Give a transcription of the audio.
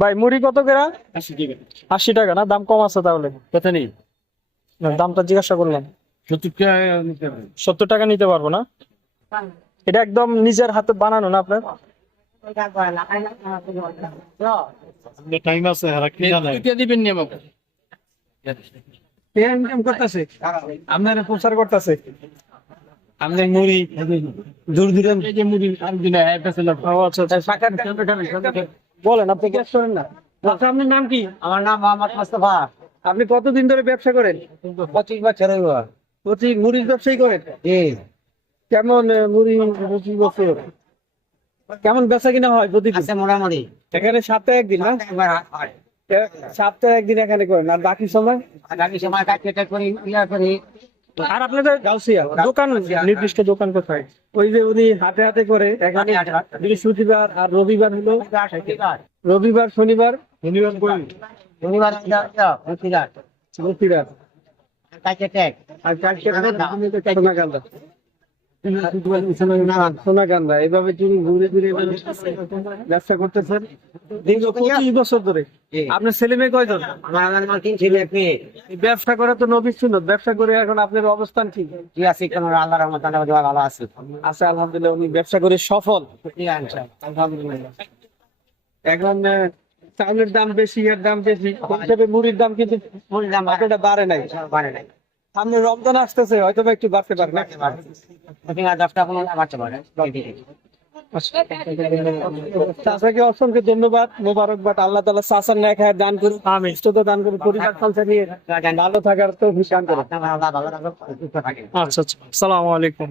ভাই মুড়ি কত করে? আশি টাকা। না? দাম কম আছে তাহলে। কথা নেই। দামটা জিজ্ঞাসা করলাম। সত্তর টাকা নিতে হবে সত্তর টাকা নিতে পারব না? এটা একদম নিজের হাতে বানানো না আপনার? টাইম আছে হারা কি জানা কে দিবেন নি আমাকে করতেছে। আপনার প্রচার করতেছে। আমাদের মুড়ি দূর দূরান্ত মুড়ি আর দিন একটা ছিল। ও আচ্ছা আচ্ছা। বলেন আপনি কি করেন না। আচ্ছা আপনার নাম কি? আমার নাম মোহাম্মদ মোস্তফা। আপনি কতদিন ধরে ব্যবসা করেন? পঁচিশ বছর প্রতি মুড়ির ব্যবসায়ী করেন? জি। কেমন মুড়ি পঁচিশ বছর? কেমন বেচা কিনা হয় প্রতিদিন? আছে মোটামুটি। এখানে সপ্তাহে একদিন না? সপ্তাহে একদিন এখানে করেন। আর বাকি সময়? আমি সময় কাজ করি ইয়া করি। আর আপনাদের গাউসিয়া দোকান নির্দিষ্ট দোকান কোথায়? ওই যে উনি হাতে হাতে করে এখানে। বৃহস্পতিবার আর রবিবার হলো রবিবার শনিবার। শনিবার ব্যবসা তো ব্যবসা করে এখন আপনার অবস্থান আছে আল্লাহ রহমত ভালো আছে আছে আলহামদুলিল্লাহ উনি ব্যবসা করে সফল আচ্ছা। আলহামদুলিল্লাহ এখন চাউলের দাম বেশি এর দাম বেশি মুড়ির দাম কিন্তু বাড়ে নাই বাড়ে নাই সামনে রমজান আসতেছে হয়তো একটু বাড়তে পারে অসংখ্য ধন্যবাদ মোবারকবাদ আল্লাহ তালা শাসন ন্যায় খায় দান করুন আমি ইষ্টতা দান করুন পরিবার সংসার নিয়ে ভালো থাকার তো ভীষণ করুন আচ্ছা আচ্ছা। সালামু আলাইকুম।